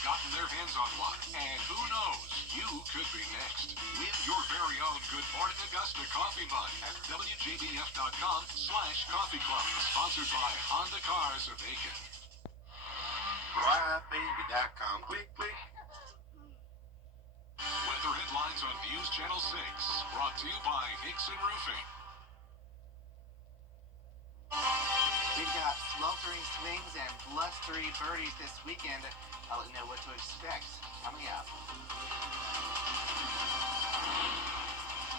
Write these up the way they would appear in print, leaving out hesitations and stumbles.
gotten their hands on one. And who knows, you could be next. Win your very own Good Morning Augusta coffee mug at WJBF.com/coffee club. Sponsored by Honda Cars of Aiken. WJBF.com. Click, click. Weather headlines on News Channel 6. Brought to you by Nixon Roofing. We've got sweltering swings and blustery birdies this weekend. I'll let you know what to expect coming up.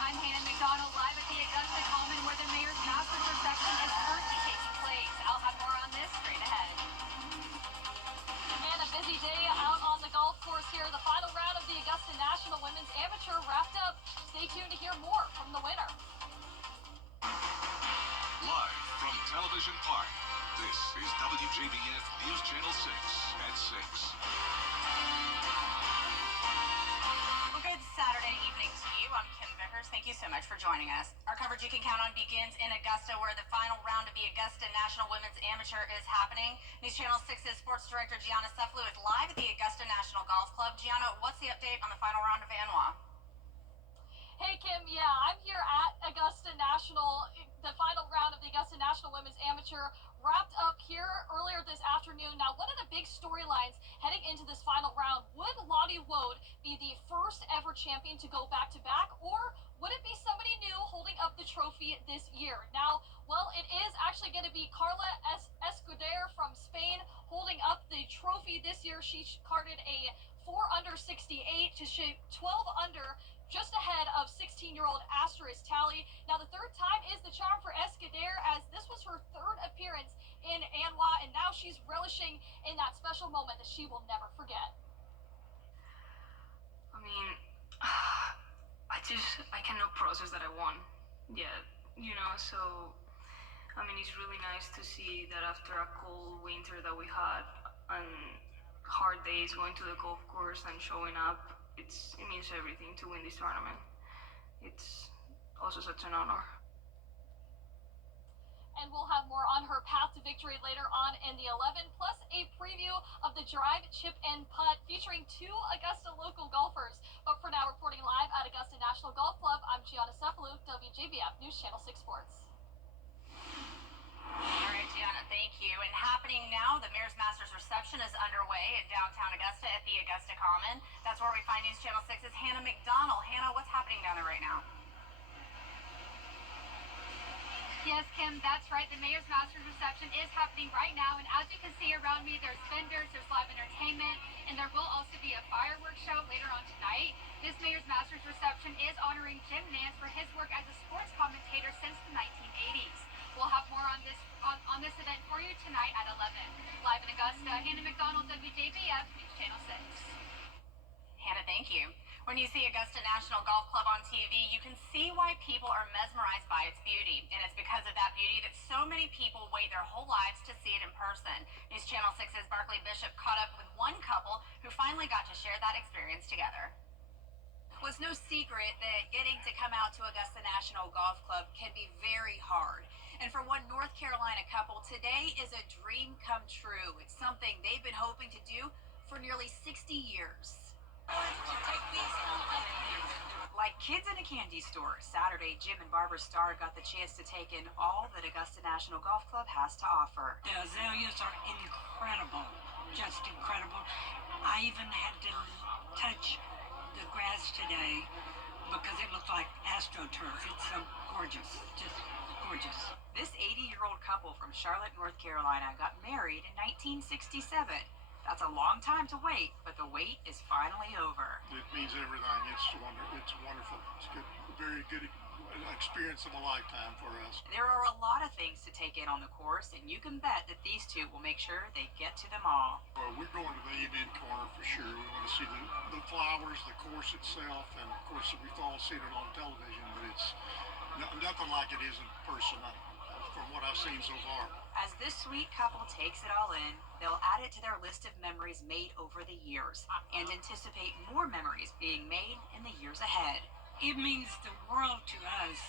I'm Hannah McDonald, live at the Augusta Common, where the Mayor's Masters reception is currently taking place. I'll have more on this straight ahead. And a busy day out on the golf course here. The final round of the Augusta National Women's Amateur wrapped up. Stay tuned to hear more from the winner. Live from Television Park, this is WJBF News Channel 6 at 6. Well, good Saturday evening to you. I'm Kim Vickers. Thank you so much for joining us. Our coverage you can count on begins in Augusta, where the final round of the Augusta National Women's Amateur is happening. News Channel 6's sports director Gianna Seflu is live at the Augusta National Golf Club. Gianna, what's the update on the final round of ANWA? Hey, Kim. Yeah, I'm here at Augusta National. The final round of the Augusta National Women's Amateur wrapped up here earlier this afternoon. Now, one of the big storylines heading into this final round, would Lottie Woad be the first ever champion to go back-to-back, or would it be somebody new holding up the trophy this year? Now, well, it is actually going to be Carla Escudero from Spain holding up the trophy this year. She carded a 4 under 68 to shoot 12 under, just ahead of 16-year-old Asterisk Tally. Now, the third time is the charm for Escudero, as this was her third appearance in ANWA, and now she's relishing in that special moment that she will never forget. I mean, I cannot process that I won yet, so, I mean, it's really nice to see that after a cold winter that we had and hard days going to the golf course and showing up, it means everything to win this tournament. It's also such an honor. And we'll have more on her path to victory later on in the 11, plus a preview of the drive, chip, and putt featuring 2 Augusta local golfers. But for now, reporting live at Augusta National Golf Club, I'm Gianna Seflu, WJBF News Channel 6 Sports. All right, Gianna, thank you. And happening now, the Mayor's Masters reception is underway in downtown Augusta at the Augusta Common. That's where we find News Channel 6's Hannah McDonald. Hannah, what's happening down there right now? Yes, Kim, that's right. The Mayor's Masters reception is happening right now, and as you can see around me, there's vendors, there's live entertainment, and there will also be a fireworks show later on tonight. This Mayor's Masters reception is honoring Jim Nance for his work as a sports commentator since the 1980s. We'll have more on this event for you tonight at 11. Live in Augusta, Hannah McDonald, WJBF News Channel 6. Hannah, thank you. When you see Augusta National Golf Club on TV, you can see why people are mesmerized by its beauty. And it's because of that beauty that so many people wait their whole lives to see it in person. News Channel 6's Barkley Bishop caught up with one couple who finally got to share that experience together. Well, it's no secret that getting to come out to Augusta National Golf Club can be very hard. And for one North Carolina couple, today is a dream come true. It's something they've been hoping to do for nearly 60 years. Like kids in a candy store, Saturday, Jim and Barbara Starr got the chance to take in all that Augusta National Golf Club has to offer. The azaleas are incredible, just incredible. I even had to touch the grass today because it looked like AstroTurf. It's so gorgeous, just gorgeous. This 80-year-old couple from Charlotte, North Carolina got married in 1967. That's a long time to wait, but the wait is finally over. It means everything. It's wonderful. It's good, very good experience of a lifetime for us. There are a lot of things to take in on the course, and you can bet that these two will make sure they get to them all. Well, we're going to the amen corner for sure. We want to see the flowers, the course itself, and of course we've all seen it on television, but it's nothing like it is in person from what I've seen so far. As this sweet couple takes it all in, they'll add it to their list of memories made over the years and anticipate more memories being made in the years ahead. It means the world to us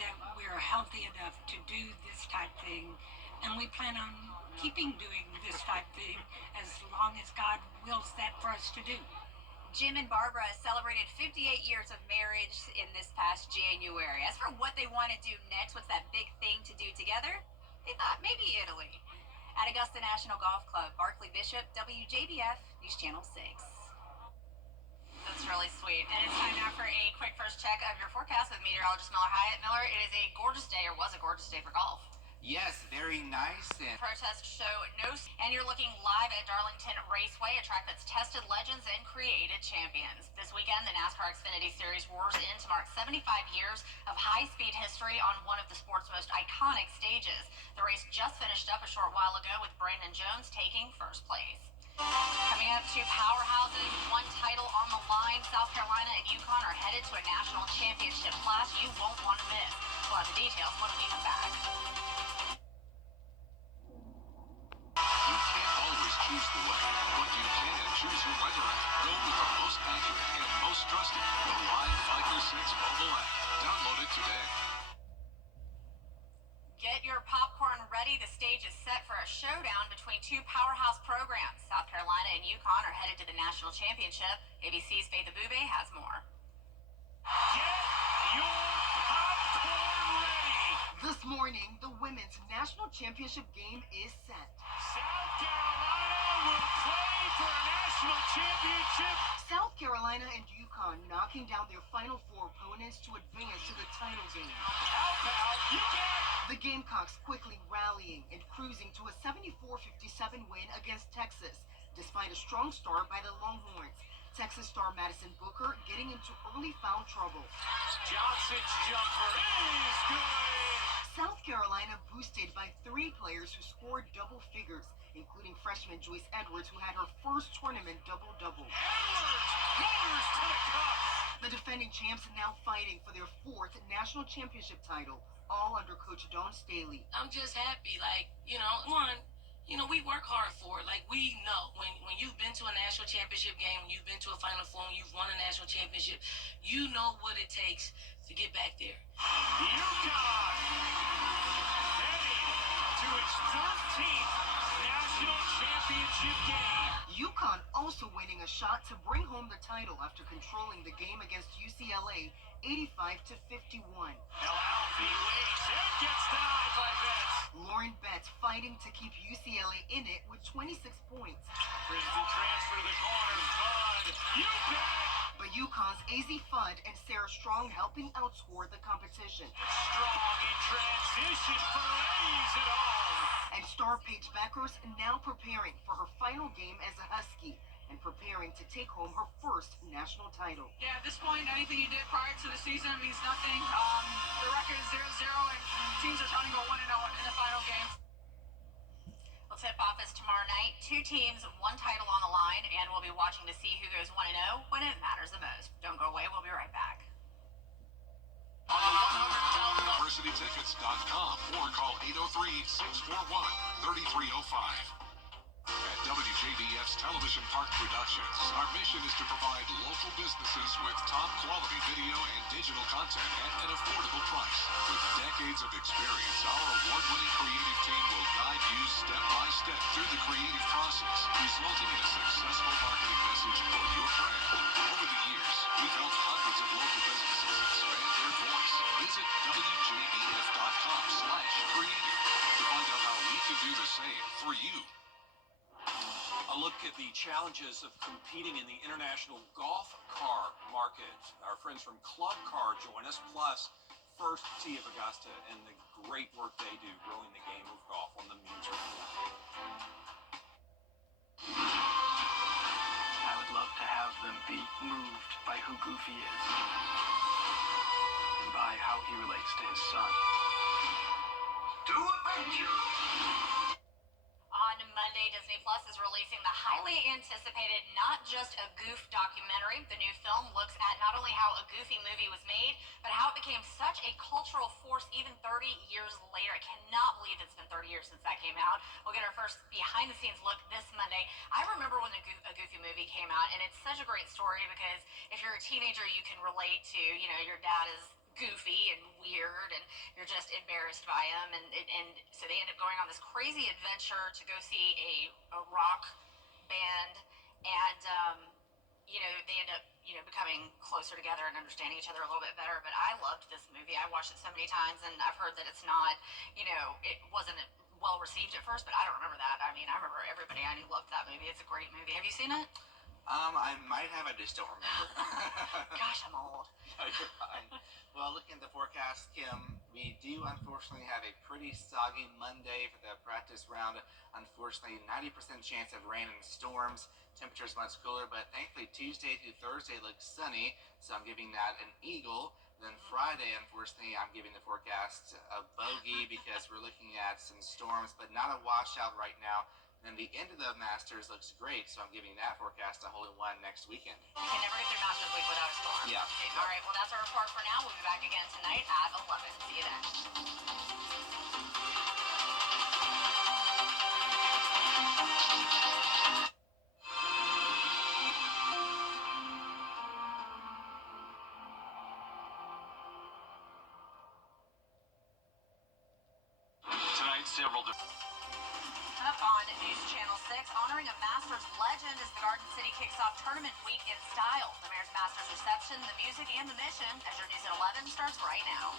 that we're healthy enough to do this type thing, and we plan on keeping doing this type thing as long as God wills that for us to do. Jim and Barbara celebrated 58 years of marriage in this past January. As for what they want to do next, what's that big thing to do together? They thought maybe Italy. At Augusta National Golf Club, Barkley Bishop, WJBF, News Channel 6. That's really sweet. And it's time now for a quick first check of your forecast with meteorologist Miller Hyatt. Miller, it is a gorgeous day, or was a gorgeous day for golf. Yes, very nice. And Protests show no, and you're looking live at Darlington Raceway, a track that's tested legends and created champions. This weekend, the NASCAR Xfinity Series roars in to mark 75 years of high-speed history on one of the sport's most iconic stages. The race just finished up a short while ago with Brandon Jones taking first place. Coming up, two powerhouses, one title on the line. South Carolina and UConn are headed to a national championship clash you won't want to miss. We'll have the details when we come back. You can't always choose the weather, but you can choose your weather app. Go with the most accurate and most trusted, the Live Fighter 6 mobile app. Download it today. Get your popcorn ready. The stage is set for a showdown between two powerhouse programs. South Carolina and UConn are headed to the national championship. ABC's Faith Abube has more. Get your popcorn ready. This morning, the women's national championship game is set. South Carolina will play for a national championship. South Carolina and UConn knocking down their Final Four opponents to advance to the title game. How about you get? The Gamecocks quickly rallying and cruising to a 74-57 win against Texas, despite a strong start by the Longhorns. Texas star Madison Booker getting into early foul trouble. Johnson's jumper is good. South Carolina boosted by 3 players who scored double figures, including freshman Joyce Edwards, who had her first tournament double-double. Edwards motors to the cup. The defending champs now fighting for their 4th national championship title, all under Coach Dawn Staley. I'm just happy, we work hard for it. We know when you've been to a national championship game, when you've been to a Final Four, when you've won a national championship, you know what it takes to get back there. UConn heading to its 13th national championship game. UConn also winning a shot to bring home the title after controlling the game against UCLA 85-51. El Alfie waits and gets denied by Betts. Lauren Betts fighting to keep UCLA in it with 26 points. Princeton transfer to the corner. Bud, you bet. But UConn's AZ Fudd and Sarah Strong helping outscore the competition. Strong in transition for lays it home. And star Paige Beckers now preparing for her final game as a Husky and preparing to take home her first national title. Yeah, at this point, anything you did prior to the season means nothing. The record is 0-0, and teams are trying to go 1-0 in the final game. Well, tip-off is tomorrow night. 2 teams, 1 title on the line, and we'll be watching to see who goes 1-0 when it matters the most. Don't go away. We'll be right back. On the 100,000universitytickets.com or call 803-641-3305. At WJBF's Television Park Productions, our mission is to provide local businesses with top quality video and digital content at an affordable price. With decades of experience, our award-winning creative team will guide you step by step through the creative process, resulting in a successful marketing message for your brand. Over the years, we've helped hundreds of local businesses expand their voice. Visit WJBF.com/creative to find out how we can do the same for you. A look at the challenges of competing in the international golf car market. Our friends from Club Car join us, plus First Tee of Augusta and the great work they do growing the game of golf on the means report. I would love to have them be moved by who Goofy is and by how he relates to his son. Do adventure! On Monday, Disney Plus is releasing the highly anticipated Not Just a Goof documentary. The new film looks at not only how a Goofy movie was made, but how it became such a cultural force even 30 years later. I cannot believe it's been 30 years since that came out. We'll get our first behind-the-scenes look this Monday. I remember when a Goofy movie came out, and it's such a great story because if you're a teenager, you can relate to, your dad is goofy and weird, and you're just embarrassed by them. And so they end up going on this crazy adventure to go see a rock band, and they end up becoming closer together and understanding each other a little bit better. But I loved this movie. I watched it so many times, and I've heard that it's not, it wasn't well received at first, but I don't remember that. I mean, I remember everybody I knew loved that movie. It's a great movie. Have you seen it? I might have, I just don't remember. Gosh, I'm old. No, you're fine. Well, looking at the forecast, Kim, we do unfortunately have a pretty soggy Monday for the practice round. Unfortunately, 90% chance of rain and storms. Temperatures much cooler, but thankfully Tuesday through Thursday looks sunny, so I'm giving that an eagle. Then Friday, unfortunately, I'm giving the forecast a bogey because we're looking at some storms, but not a washout right now. And the end of the Masters looks great, so I'm giving that forecast a hole in one next weekend. You can never get through Masters Week without a storm. Yeah. Okay, all right, well, that's our report for now. We'll be back again tonight at 11. See you then. Tonight, several. Up on News Channel 6, honoring a Masters legend as the Garden City kicks off tournament week in style. The Mayor's Masters reception, the music, and the mission as your news at 11 starts right now.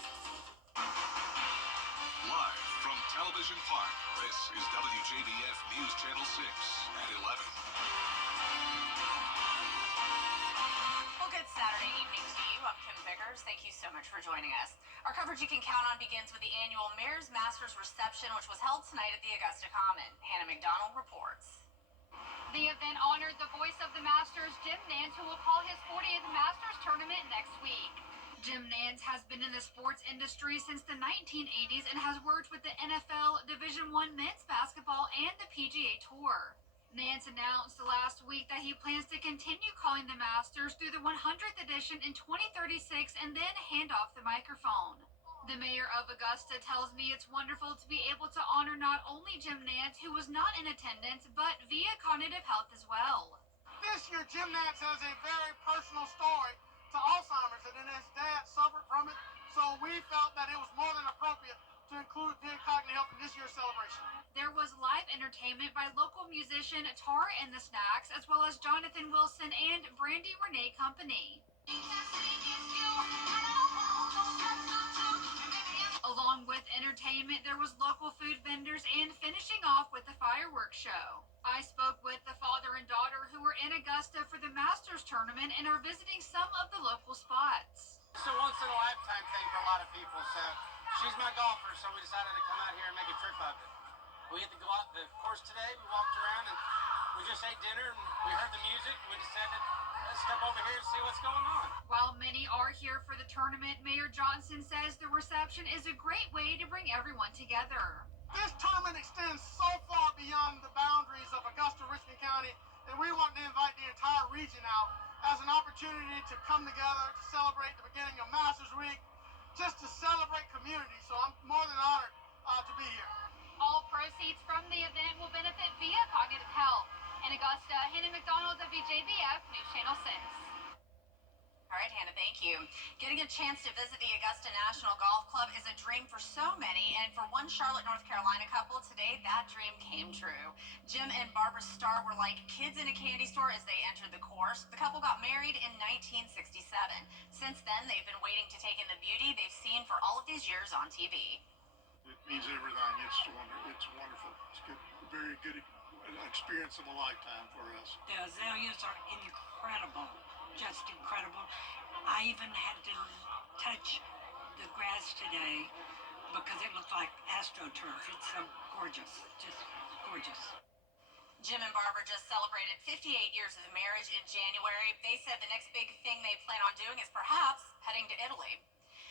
Live from Television Park, this is WJBF News Channel 6 at 11. Well, good Saturday evening to you. I'm Kim Vickers. Thank you so much for joining us. Our coverage you can count on begins with the annual Mayor's Masters reception, which was held tonight at the Augusta Common. Hannah McDonald reports. The event honored the voice of the Masters, Jim Nantz, who will call his 40th Masters tournament next week. Jim Nantz has been in the sports industry since the 1980s and has worked with the NFL, Division I men's basketball, and the PGA Tour. Nantz announced last week that he plans to continue calling the Masters through the 100th edition in 2036 and then hand off the microphone. The mayor of Augusta tells me it's wonderful to be able to honor not only Jim Nantz, who was not in attendance, but via cognitive health as well. This year, Jim Nantz has a very personal story to Alzheimer's, and his dad suffered from it, so we felt that it was more than appropriate to include via cognitive health in this year's celebration. There was live entertainment by local musician Tar and the Snacks, as well as Jonathan Wilson and Brandy Renee Company. Along with entertainment, there was local food vendors and finishing off with the fireworks show. I spoke with the father and daughter who were in Augusta for the Masters tournament and are visiting some of the local spots. It's a once-in-a-lifetime thing for a lot of people, so she's my golfer, so we decided to come out here and make a trip of it. We hit the course today, we walked around, and we just ate dinner, and we heard the music, and we decided, let's step over here and see what's going on. While many are here for the tournament, Mayor Johnson says the reception is a great way to bring everyone together. This tournament extends so far beyond the boundaries of Augusta, Richmond County, that we want to invite the entire region out as an opportunity to come together to celebrate the beginning of Masters Week, just to celebrate community. So I'm more than honored to be here. All proceeds from the event will benefit via cognitive health. In Augusta, Hannah McDonald, WJBF News Channel 6. All right, Hannah, thank you. Getting a chance to visit the Augusta National Golf Club is a dream for so many, and for one Charlotte, North Carolina couple, today that dream came true. Jim and Barbara Starr were like kids in a candy store as they entered the course. The couple got married in 1967. Since then, they've been waiting to take in the beauty they've seen for all of these years on TV. It means everything. It's wonderful. It's good, very good experience of a lifetime for us. The azaleas are incredible, just incredible. I even had to touch the grass today because it looked like AstroTurf. It's so gorgeous, just gorgeous. Jim and Barbara just celebrated 58 years of marriage in January. They said the next big thing they plan on doing is perhaps heading to Italy.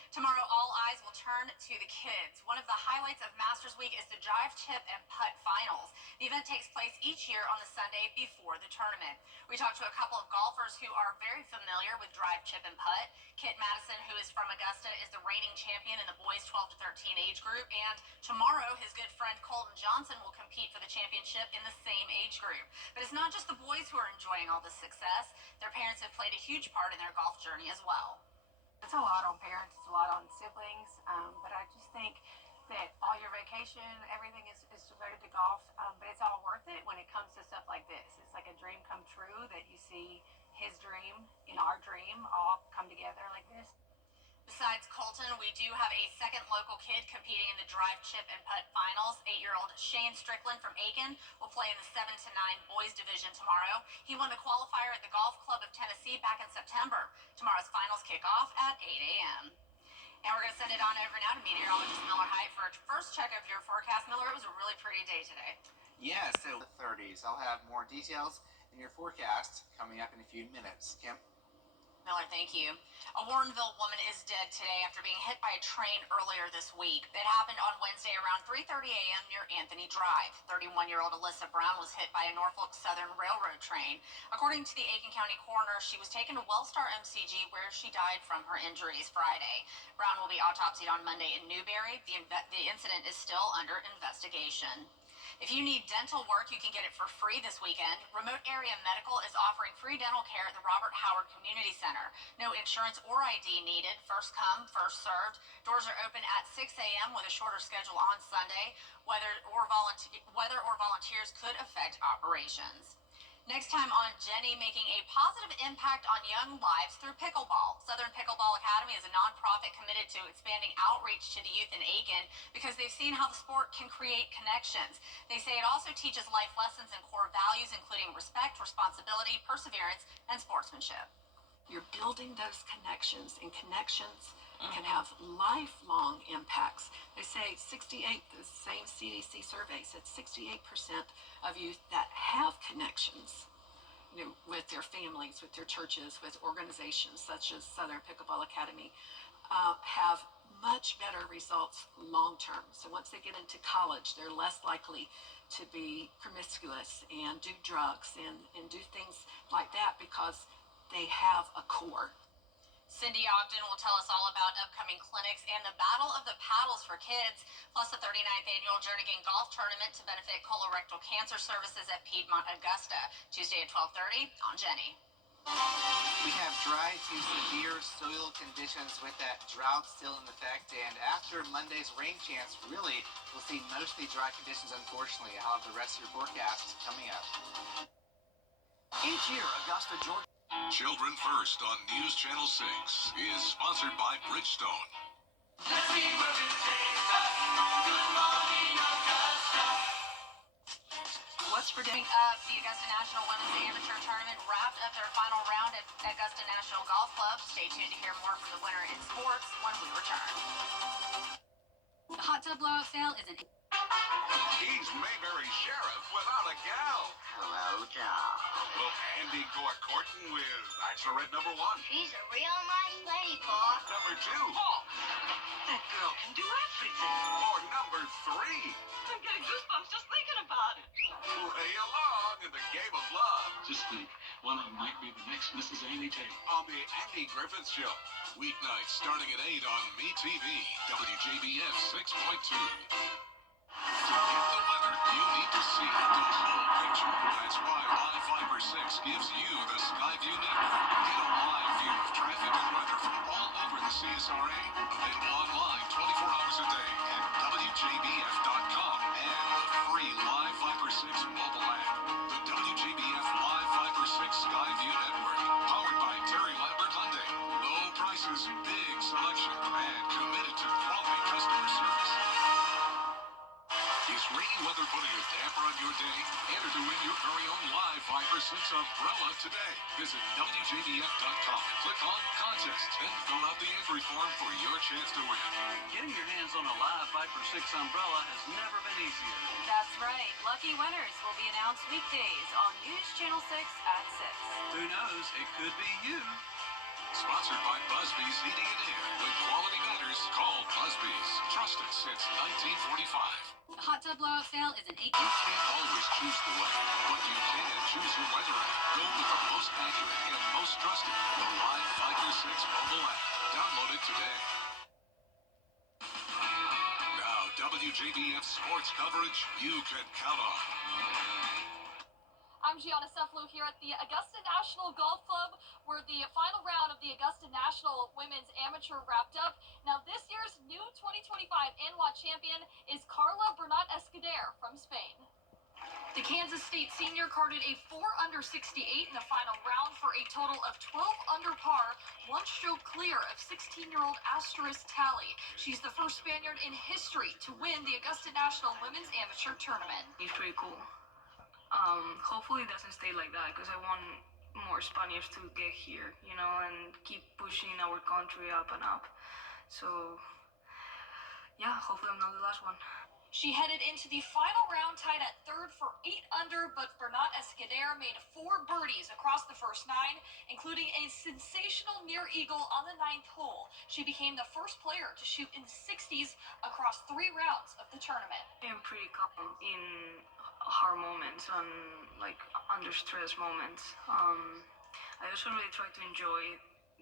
Tomorrow, all eyes will turn to the kids. One of the highlights of Masters Week is the drive, chip, and putt finals. The event takes place each year on the Sunday before the tournament. We talked to a couple of golfers who are very familiar with drive, chip, and putt. Kit Madison, who is from Augusta, is the reigning champion in the boys 12 to 13 age group. And tomorrow, his good friend Colton Johnson will compete for the championship in the same age group. But it's not just the boys who are enjoying all this success. Their parents have played a huge part in their golf journey as well. It's a lot on parents, it's a lot on siblings, but I just think that all your vacation, everything is devoted to golf, but it's all worth it when it comes to stuff like this. It's like a dream come true that you see his dream and our dream all come together like this. Besides Colton, we do have a second local kid competing in the drive, chip, and putt finals. 8-year-old Shane Strickland from Aiken will play in the 7 to 9 boys division tomorrow. He won the qualifier at the Golf Club of Tennessee back in September. Tomorrow's finals kick off at 8 a.m. And we're going to send it on over now to meteorologist Miller Height for a first check of your forecast. Miller, it was a really pretty day today. Yeah, so the 30s. I'll have more details in your forecast coming up in a few minutes. Kim? Miller, thank you. A Warrenville woman is dead today after being hit by a train earlier this week. It happened on Wednesday around 3:30 a.m. near Anthony Drive. 31-year-old Alyssa Brown was hit by a Norfolk Southern Railroad train. According to the Aiken County coroner, she was taken to Wellstar MCG where she died from her injuries Friday. Brown will be autopsied on Monday in Newberry. The incident is still under investigation. If you need dental work, you can get it for free this weekend. Remote Area Medical is offering free dental care at the Robert Howard Community Center. No insurance or ID needed. First come, first served. Doors are open at 6 a.m. with a shorter schedule on Sunday. Weather or volunteers could affect operations. Next time on Jenny, making a positive impact on young lives through pickleball. Southern Pickleball Academy is a nonprofit committed to expanding outreach to the youth in Aiken because they've seen how the sport can create connections. They say it also teaches life lessons and core values, including respect, responsibility, perseverance, and sportsmanship. You're building those connections, and connections can have lifelong impacts. They say 68, the same CDC survey said 68% of youth that have connections, with their families, with their churches, with organizations such as Southern Pickleball Academy, have much better results long term. So once they get into college, they're less likely to be promiscuous and do drugs and do things like that because they have a core. Cindy Ogden will tell us all about upcoming clinics and the Battle of the Paddles for kids, plus the 39th annual Jernigan Golf Tournament to benefit colorectal cancer services at Piedmont Augusta, Tuesday at 12:30 on Jenny. We have dry to severe soil conditions with that drought still in effect, and after Monday's rain chance, really, we'll see mostly dry conditions, unfortunately. I'll have the rest of your forecast coming up. Each year, Augusta, Georgia. Children First on News Channel 6 is sponsored by Bridgestone. Let's see where it takes us. Good morning, Augusta. What's for Coming up, the Augusta National Women's Amateur Tournament wrapped up their final round at Augusta National Golf Club. Stay tuned to hear more from the winner in sports when we return. The hot tub blowout sale is an... He's Mayberry Sheriff without a gal. Hello, Doc. Will Andy go a courting with Bachelorette number 1? She's a real nice lady, Pa. Number 2? Oh, that girl can do everything. Or number 3? I'm getting goosebumps just thinking about it. Play along in the game of love. Just think, one of them might be the next Mrs. Andy Tate. On the Andy Griffith Show. Weeknights starting at 8 on MeTV, WJBF 6.2. To get the weather, you need to see the whole picture. That's why Live Fiber 6 gives you the Skyview network. Get a live view of traffic and weather from all over the CSRA. Available online 24 hours a day at WJBF.com and the free Live Fiber 6 mobile app. The WJBF Live Fiber 6 Skyview network. Powered by Terry Lambert Hyundai. Low prices, big selection, and committed to quality customer service. Is rainy weather putting a damper on your day? Enter to win your very own Live Fiber 6 umbrella today. Visit WJBF.com and click on Contest. Then fill out the entry form for your chance to win. Getting your hands on a Live Viper 6 umbrella has never been easier. That's right. Lucky winners will be announced weekdays on News Channel 6 at 6. Who knows? It could be you. Sponsored by Busby's Heating and Air. When quality matters, call Busby's. Trusted since 1945. The hot tub blowout sale is an 8. You can't always choose the weather, but you can choose your weather app. Go with the most accurate and most trusted, the Live Fiber 6 mobile app. Download it today. Now, WJBF sports coverage you can count on. I'm I'm Gianna Cephalou here at the Augusta National Golf Club, where the final round of the Augusta National Women's Amateur wrapped up. Now, this year's new 2025 ANWA champion is Carla Bernat Escuder from Spain. The Kansas State senior carded a 4 under 68 in the final round for a total of 12 under par, one stroke clear of 16-year-old Asterisk Talley. She's the first Spaniard in history to win the Augusta National Women's Amateur Tournament. It's pretty cool. Hopefully it doesn't stay like that because I want more Spaniards to get here, you know, and keep pushing our country up and up. So, yeah, hopefully I'm not the last one. She headed into the final round tied at third for 8 under, but Bernat Escuder made 4 birdies across the first 9, including a sensational near eagle on the 9th hole. She became the first player to shoot in the 60s across 3 rounds of the tournament. I'm pretty calm in hard moments and like under stress moments. I also really try to enjoy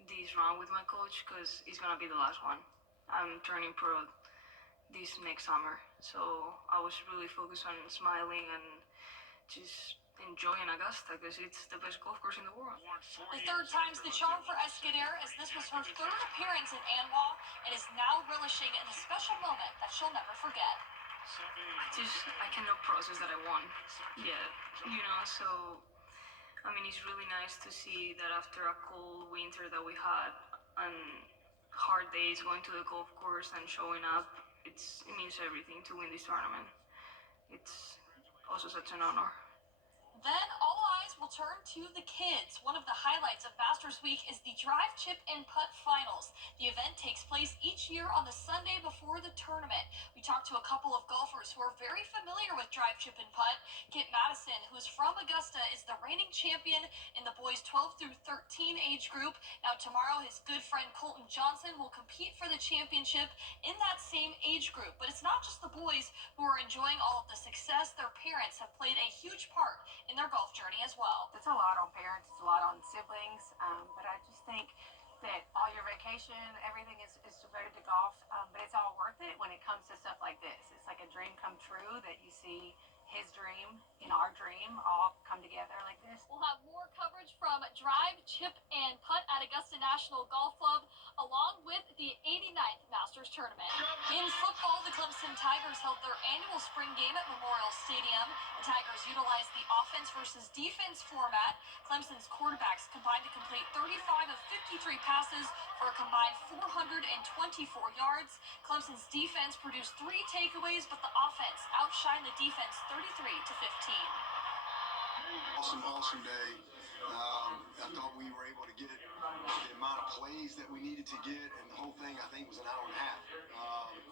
this round with my coach because it's gonna be the last one. I'm turning pro this next summer, so I was really focused on smiling and just enjoying Augusta because it's the best golf course in the world. The third time's the charm for Escuder, as this was her 3rd appearance in ANWA and is now relishing in a special moment that she'll never forget. I cannot process that I won yet, you know, so I mean it's really nice to see that after a cold winter that we had and hard days going to the golf course and showing up, it means everything to win this tournament. It's also such an honor. Then all eyes will turn to the kids. One of the highlights of Masters Week is the Drive, Chip, and Putt Finals. The event takes place each year on the Sunday before the tournament. We talked to a couple of golfers who are very familiar with Drive, Chip, and Putt. Kit Madison, who is from Augusta, is the reigning champion in the boys 12 through 13 age group. Now tomorrow, his good friend Colton Johnson will compete for the championship in that same age group. But it's not just the boys who are enjoying all of the success. Their parents have played a huge part in their golf journey as well. It's a lot on parents, it's a lot on siblings, but I just think that all your vacation, everything is devoted to golf, but it's all worth it when it comes to stuff like this. It's like a dream come true that you see his dream and our dream all come together like this. We'll have more coverage from Drive, Chip, and Putt at Augusta National Golf Club, along with the 89th Masters Tournament. In football, the Clemson Tigers held their annual spring game at Memorial Stadium. The Tigers utilized the offense versus defense format. Clemson's quarterbacks combined to complete 35 of 53 passes for a combined 424 yards. Clemson's defense produced 3 takeaways, but the offense outshined the defense 33 to 15. Awesome day. I thought we were able to get the amount of plays that we needed to get, and the whole thing, I think, was an hour and a half.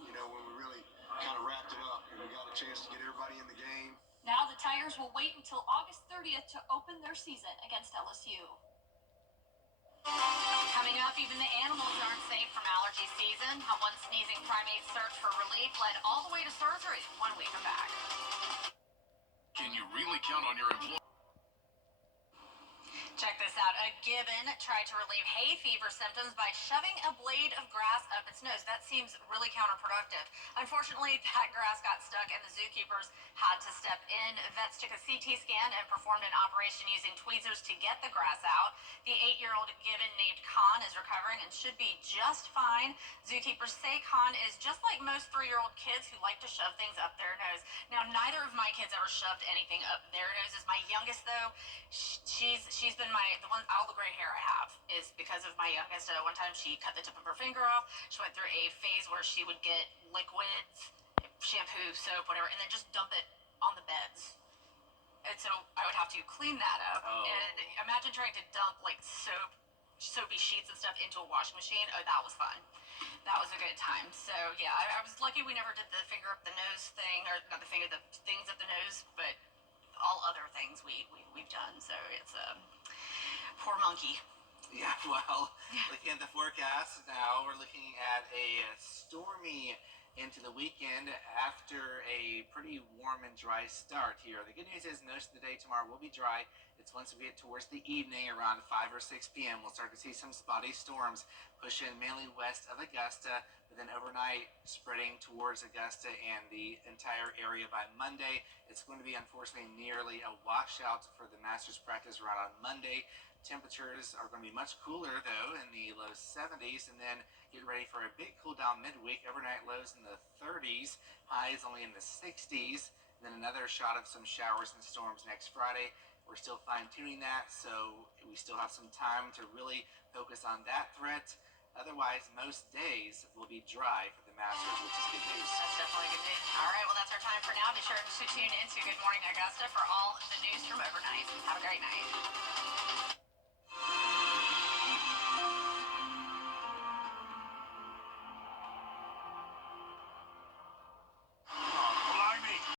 You know, when we really kind of wrapped it up and we got a chance to get everybody in the game. Now the Tigers will wait until August 30th to open their season against LSU. Coming up, even the animals aren't safe from allergy season. How one sneezing primate's search for relief led all the way to surgery. When we come back. Can you really count on your employees? Check this out. A gibbon tried to relieve hay fever symptoms by shoving a blade of grass up its nose. That seems really counterproductive. Unfortunately, that grass got stuck and the zookeepers had to step in. Vets took a CT scan and performed an operation using tweezers to get the grass out. The 8-year-old gibbon named Khan is recovering and should be just fine. Zookeepers say Khan is just like most 3-year-old kids who like to shove things up their nose. Now, neither of my kids ever shoved anything up their noses. My youngest, though, she's been all the gray hair I have is because of my youngest. One time she cut the tip of her finger off. She went through a phase where she would get liquids, shampoo, soap, whatever, and then just dump it on the beds. And so I would have to clean that up. Oh. And imagine trying to dump like soapy sheets and stuff into a washing machine. Oh, that was fun. That was a good time. So yeah, I was lucky we never did the finger up the nose thing, or not the finger, the things up the nose, but all other things we've done. So it's poor monkey. Yeah, well, looking at the forecast now, we're looking at a stormy into the weekend after a pretty warm and dry start here. The good news is most of the day tomorrow will be dry. It's once we get towards the evening, around 5 or 6 p.m., we'll start to see some spotty storms push in mainly west of Augusta, but then overnight spreading towards Augusta and the entire area by Monday. It's going to be unfortunately nearly a washout for the Masters practice round on Monday. Temperatures are going to be much cooler though, in the low 70s, and then get ready for a big cool down midweek. Overnight lows in the 30s, highs only in the 60s, and then another shot of some showers and storms next Friday. We're still fine-tuning that, so we still have some time to really focus on that threat. Otherwise, most days will be dry for the Masters, which is good news. That's definitely good news. All right, well, that's our time for now. Be sure to tune in to Good Morning Augusta for all the news from overnight. Have a great night.